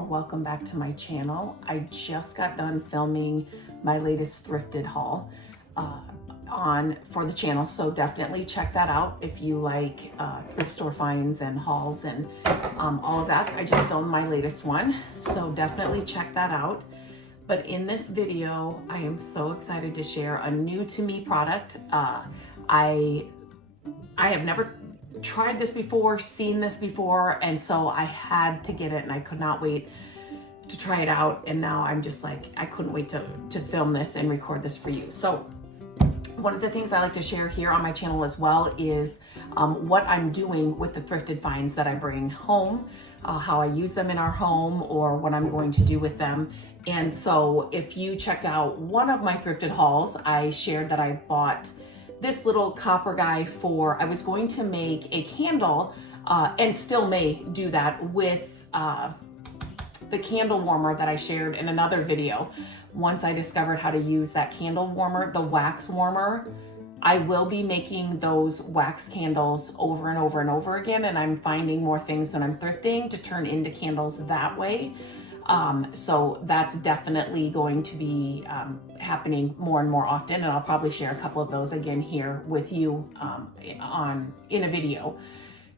welcome back to my channel. I just got done filming my latest thrifted haul for the channel, so definitely check that out if you like thrift store finds and hauls and all of that. I just filmed my latest one, so definitely check that out. But in this video, I am so excited to share a new to me product. I have never tried this before, seen this before, and so I had to get it and I could not wait to try it out. And now I'm just like, I couldn't wait to film this and record this for you. So one of the things I like to share here on my channel as well is what I'm doing with the thrifted finds that I bring home, how I use them in our home, or what I'm going to do with them. And so if you checked out one of my thrifted hauls, I shared that I bought this little copper guy I was going to make a candle, and still may do that with the candle warmer that I shared in another video. Once I discovered how to use that candle warmer, the wax warmer, I will be making those wax candles over and over and over again, and I'm finding more things when I'm thrifting to turn into candles that way. So that's definitely going to be happening more and more often, and I'll probably share a couple of those again here with you in a video.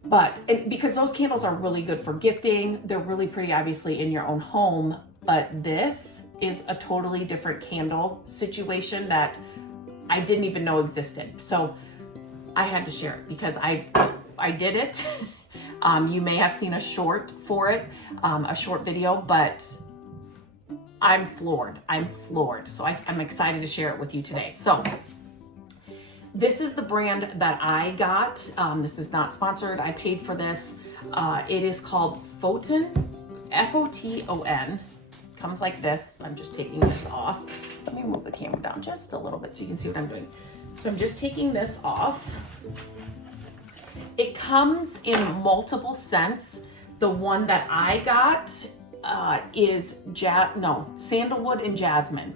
But because those candles are really good for gifting, they're really pretty obviously in your own home, but this is a totally different candle situation that I didn't even know existed. So I had to share it because I did it. You may have seen a short for it, a short video, but I'm floored. So I'm excited to share it with you today. So this is the brand that I got. This is not sponsored. I paid for this. It is called Foton, F-O-T-O-N. Comes like this. I'm just taking this off. Let me move the camera down just a little bit so you can see what I'm doing. So I'm just taking this off. It comes in multiple scents. The one that I got is sandalwood and jasmine.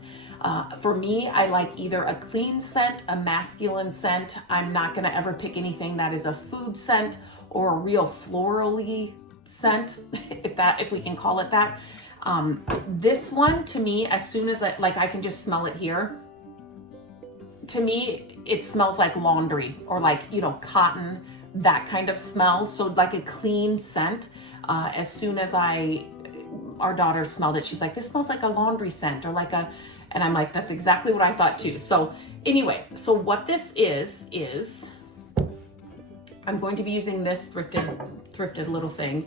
For me, I like either a clean scent, a masculine scent. I'm not gonna ever pick anything that is a food scent or a real florally scent, if we can call it that. This one, to me, as soon as I can just smell it here. To me, it smells like laundry or cotton, that kind of smell. So like a clean scent. As soon as our daughter smelled it, she's like, this smells like a laundry scent or and I'm like, that's exactly what I thought too. So anyway, so what this is I'm going to be using this thrifted little thing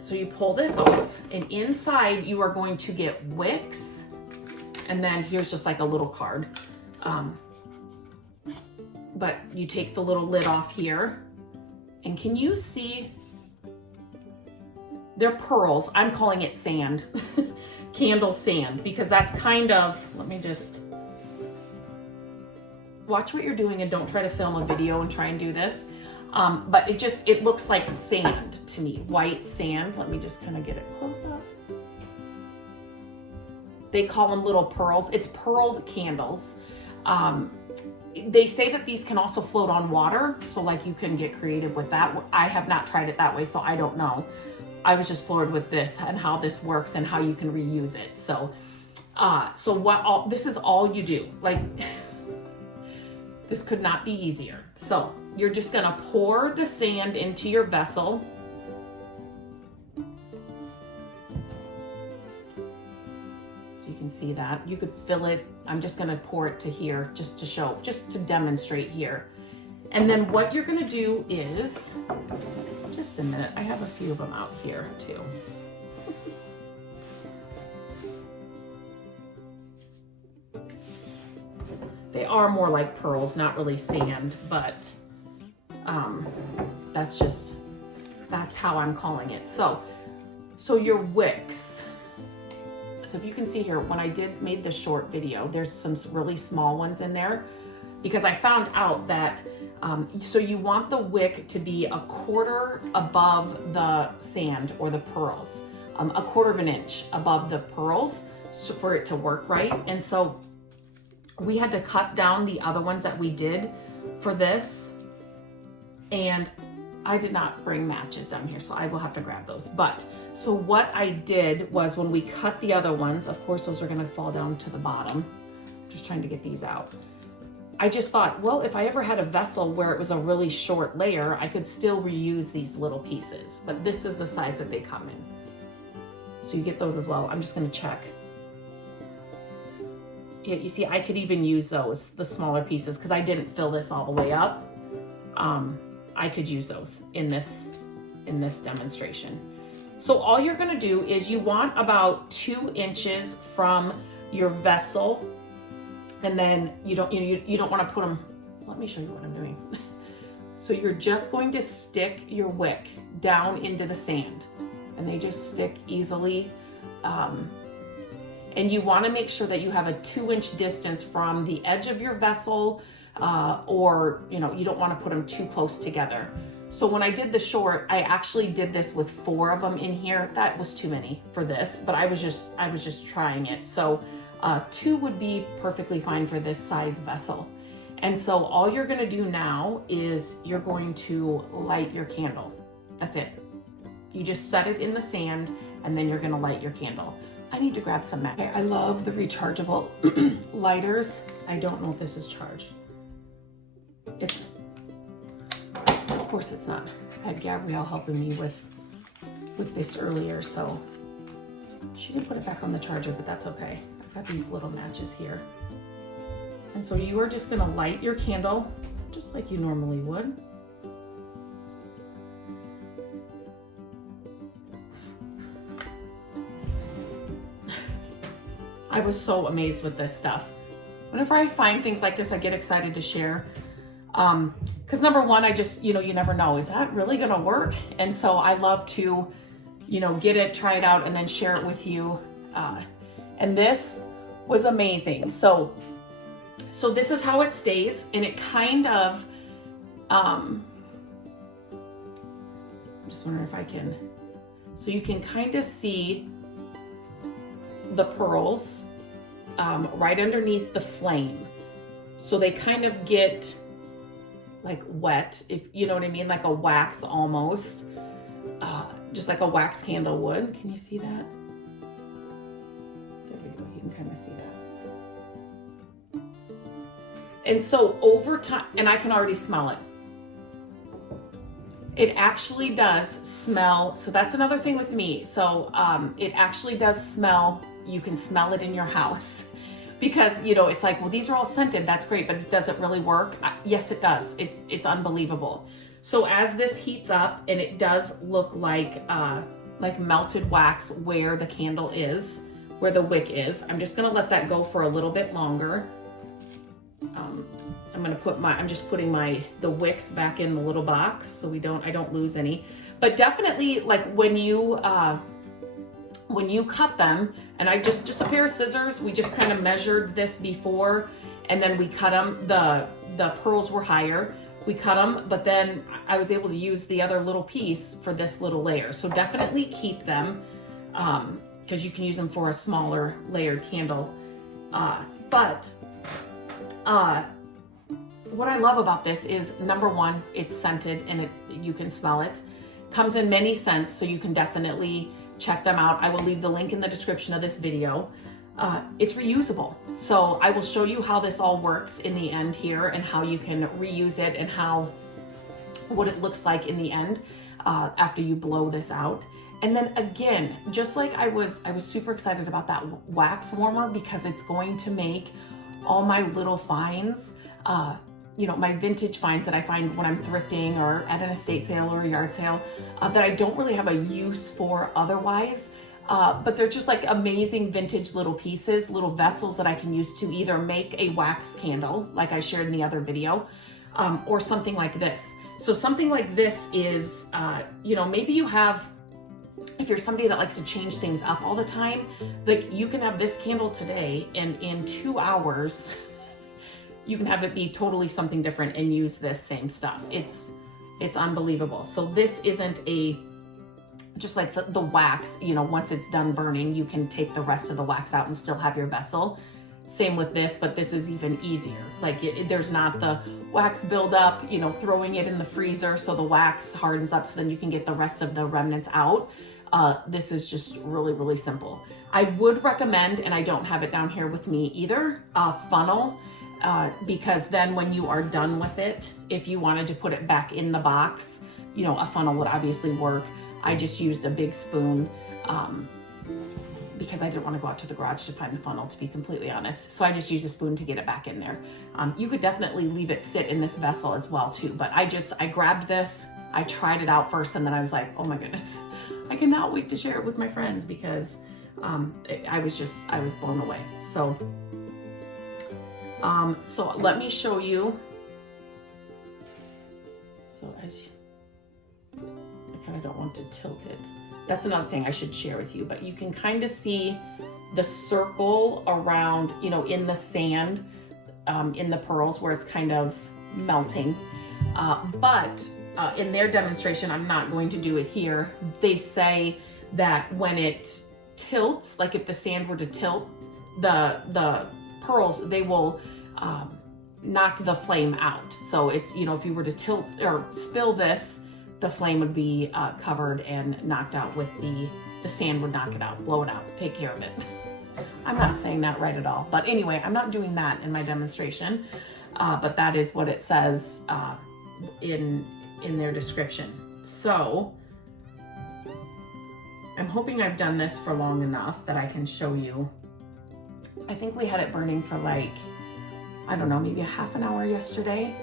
so you pull this off, and inside you are going to get wicks, and then here's just like a little card. But you take the little lid off here, and can you see? They're pearls. I'm calling it sand, candle sand, because that's kind of, let me just, watch what you're doing and don't try to film a video and try and do this. But it looks like sand to me, white sand. Let me just kind of get it close up. They call them little pearls. It's pearled candles. They say that these can also float on water, so you can get creative with that. I have not tried it that way, so I don't know. I was just floored with this and how this works and how you can reuse it. So, this is all you do. This could not be easier. So you're just gonna pour the sand into your vessel. So you can see that. You could fill it. I'm just gonna pour it to here just to demonstrate here. And then what you're gonna do is, just a minute, I have a few of them out here too. They are more like pearls, not really sand, but that's how I'm calling it. So your wicks. So if you can see here, when I made the short video, there's some really small ones in there, because I found out that, so you want the wick to be a quarter above the sand or the pearls, a quarter of an inch above the pearls, so for it to work right. And so we had to cut down the other ones that we did for this, and I did not bring matches down here, so I will have to grab those. But, so what I did was when we cut the other ones, of course those are gonna fall down to the bottom. Just trying to get these out. I just thought, well, if I ever had a vessel where it was a really short layer, I could still reuse these little pieces, but this is the size that they come in. So you get those as well. I'm just gonna check. Yeah, you see, I could even use those, the smaller pieces, because I didn't fill this all the way up. I could use those in this demonstration. So all you're gonna do is you want about 2 inches from your vessel, and then you don't want to put them. Let me show you what I'm doing. So you're just going to stick your wick down into the sand, and they just stick easily. And you want to make sure that you have a 2-inch distance from the edge of your vessel, or you don't want to put them too close together. So when I did the short, I actually did this with 4 of them in here. That was too many for this, but I was just trying it. So 2 would be perfectly fine for this size vessel. And so all you're gonna do now is you're going to light your candle. That's it. You just set it in the sand, and then you're gonna light your candle. I need to grab some match. Okay, I love the rechargeable lighters. I don't know if this is charged. Of course it's not. I had Gabrielle helping me with this earlier, so she didn't put it back on the charger, but that's okay. I've got these little matches here. And so you are just gonna light your candle just like you normally would. I was so amazed with this stuff. Whenever I find things like this, I get excited to share. Because number one, I just, you never know, is that really gonna work? And so I love to, get it, try it out, and then share it with you. And this was amazing. So this is how it stays, and it kind of, I'm just wondering if I can, so you can kind of see the pearls right underneath the flame. So they kind of get like wet, if you know what I mean, like a wax almost, just like a wax candle would. Can you see that? There we go, you can kind of see that. And so over time, and I can already smell it. It actually does smell, so that's another thing with me. So it actually does smell, you can smell it in your house. Because, it's like, well, these are all scented, that's great, but it doesn't really work. Yes, it does. It's unbelievable. So as this heats up, and it does look like melted wax where the candle is, where the wick is, I'm just gonna let that go for a little bit longer. I'm just putting the wicks back in the little box so I don't lose any. But definitely, like when you cut them, and I just a pair of scissors, we just kind of measured this before, and then we cut them. The pearls were higher. We cut them, but then I was able to use the other little piece for this little layer. So definitely keep them, because you can use them for a smaller layered candle. What I love about this is, number one, it's scented, and you can smell it. Comes in many scents, so you can definitely check them out. I will leave the link in the description of this video. It's reusable. So I will show you how this all works in the end here, and how you can reuse it, and what it looks like in the end after you blow this out. And then again, just like I was super excited about that wax warmer, because it's going to make all my little finds, my vintage finds that I find when I'm thrifting or at an estate sale or a yard sale, that I don't really have a use for otherwise, but they're just like amazing vintage little pieces, little vessels that I can use to either make a wax candle, like I shared in the other video, or something like this. So something like this is, maybe you have, if you're somebody that likes to change things up all the time, like you can have this candle today, and in 2 hours, you can have it be totally something different and use this same stuff. It's unbelievable. So this isn't just like the wax, once it's done burning, you can take the rest of the wax out and still have your vessel. Same with this, but this is even easier. Like there's not the wax buildup, you know, throwing it in the freezer so the wax hardens up so then you can get the rest of the remnants out. This is just really, really simple. I would recommend, and I don't have it down here with me either, a funnel, because then when you are done with it, if you wanted to put it back in the box, you know, a funnel would obviously work. I just used a big spoon, because I didn't want to go out to the garage to find the funnel, to be completely honest. So I just used a spoon to get it back in there. You could definitely leave it sit in this vessel as well too, but I grabbed this, I tried it out first, and then I was like, oh my goodness, I cannot wait to share it with my friends because I was blown away. So, so let me show you. So I kind of don't want to tilt it. That's another thing I should share with you, but you can kind of see the circle around, you know, in the sand, in the pearls where it's kind of melting. But in their demonstration, I'm not going to do it here. They say that when it tilts, like if the sand were to tilt, the pearls, they will knock the flame out. So it's, you know, if you were to tilt or spill this, the flame would be covered and knocked out with the sand would knock it out, blow it out, take care of it. I'm not saying that right at all. But anyway, I'm not doing that in my demonstration, but that is what it says in their description. So I'm hoping I've done this for long enough that I can show you. I think we had it burning for like, I don't know, maybe a half an hour yesterday.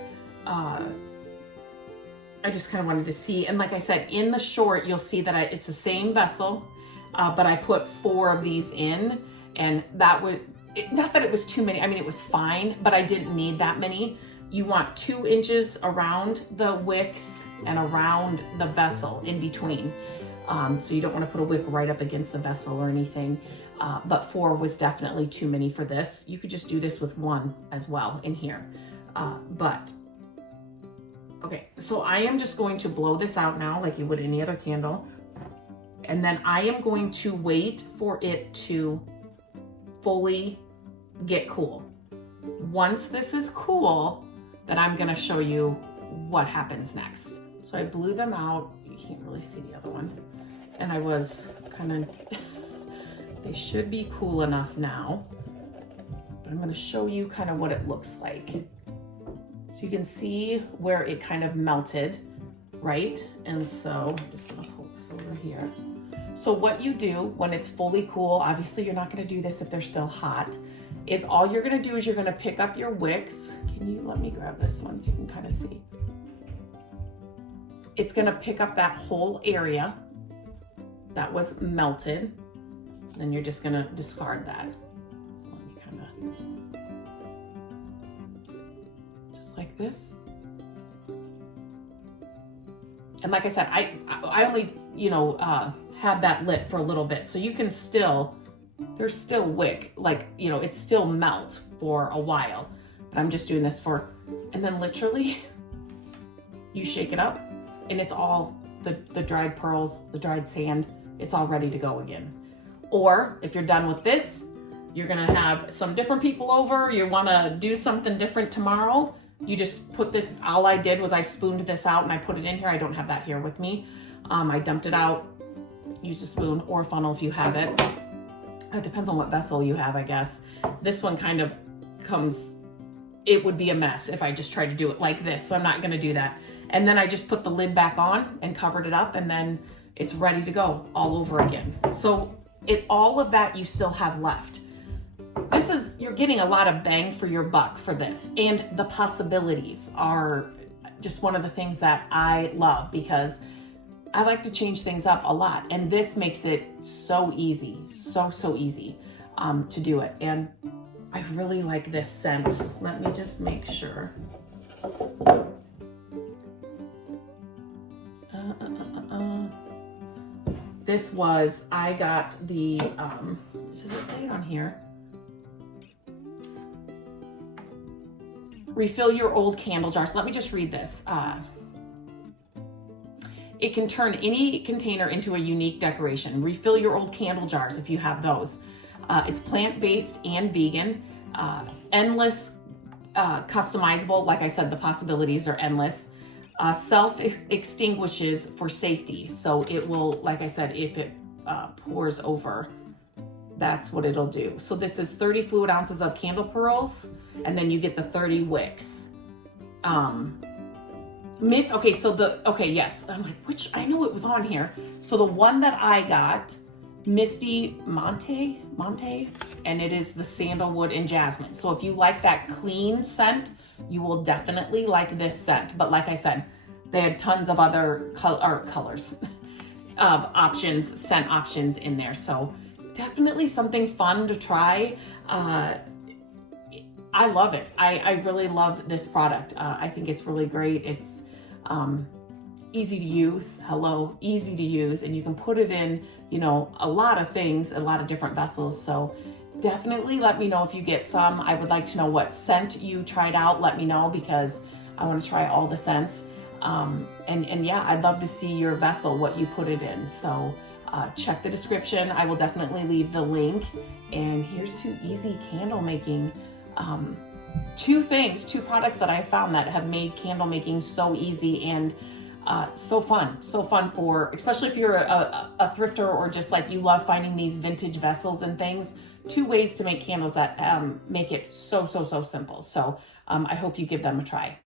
I just kind of wanted to see, and like I said, in the short, you'll see that it's the same vessel, but I put 4 of these in, and that would, not that it was too many, I mean, it was fine, but I didn't need that many. You want 2 inches around the wicks and around the vessel in between. So you don't want to put a wick right up against the vessel or anything, but 4 was definitely too many for this. You could just do this with 1 as well in here, okay, so I am just going to blow this out now like you would any other candle. And then I am going to wait for it to fully get cool. Once this is cool, then I'm gonna show you what happens next. So I blew them out. You can't really see the other one. And I was kind of, they should be cool enough now. But I'm gonna show you kind of what it looks like. So you can see where it kind of melted, right? And so I'm just gonna hold this over here. So what you do when it's fully cool, obviously you're not gonna do this if they're still hot, is all you're gonna do is you're gonna pick up your wicks. Can you let me grab this one so you can kind of see? It's gonna pick up that whole area that was melted. Then you're just gonna discard that. So let me kind of, like this. And like I said, I only, you know, had that lit for a little bit. So you can still, there's still wick, like, you know, it's still melt for a while. But I'm just doing this for, and then literally you shake it up and it's all the dried pearls, the dried sand, it's all ready to go again. Or if you're done with this, you're gonna have some different people over, you wanna do something different tomorrow, you just put this, all I did was I spooned this out and I put it in here. I don't have that here with me. I dumped it out, use a spoon or a funnel if you have it. It depends on what vessel you have, I guess. This one kind of comes, it would be a mess if I just tried to do it like this. So I'm not gonna do that. And then I just put the lid back on and covered it up and then it's ready to go all over again. So all of that you still have left. This is, you're getting a lot of bang for your buck for this. And the possibilities are just one of the things that I love because I like to change things up a lot. And this makes it so easy, so easy to do it. And I really like this scent. Let me just make sure. This was, I got the, does it say it on here? Refill your old candle jars. Let me just read this. It can turn any container into a unique decoration. Refill your old candle jars if you have those. It's plant-based and vegan. Endless customizable. Like I said, the possibilities are endless. Self extinguishes for safety. So it will, like I said, if it pours over, that's what it'll do. So this is 30 fluid ounces of candle pearls, and then you get the 30 wicks. Yes. I'm like, which, I know it was on here. So the one that I got, Misty Monte, and it is the sandalwood and jasmine. So if you like that clean scent, you will definitely like this scent. But like I said, they had tons of other colors of options, scent options in there. So definitely something fun to try. I love it. I really love this product. I think it's really great. It's easy to use. Easy to use. And you can put it in, you know, a lot of things, a lot of different vessels. So definitely let me know if you get some. I would like to know what scent you tried out. Let me know, because I want to try all the scents. And yeah, I'd love to see your vessel, what you put it in. So check the description. I will definitely leave the link. And here's to easy candle making. Two products that I found that have made candle making so easy and so fun for, especially if you're a thrifter or just like you love finding these vintage vessels and things. 2 ways to make candles that make it so simple. So I hope you give them a try.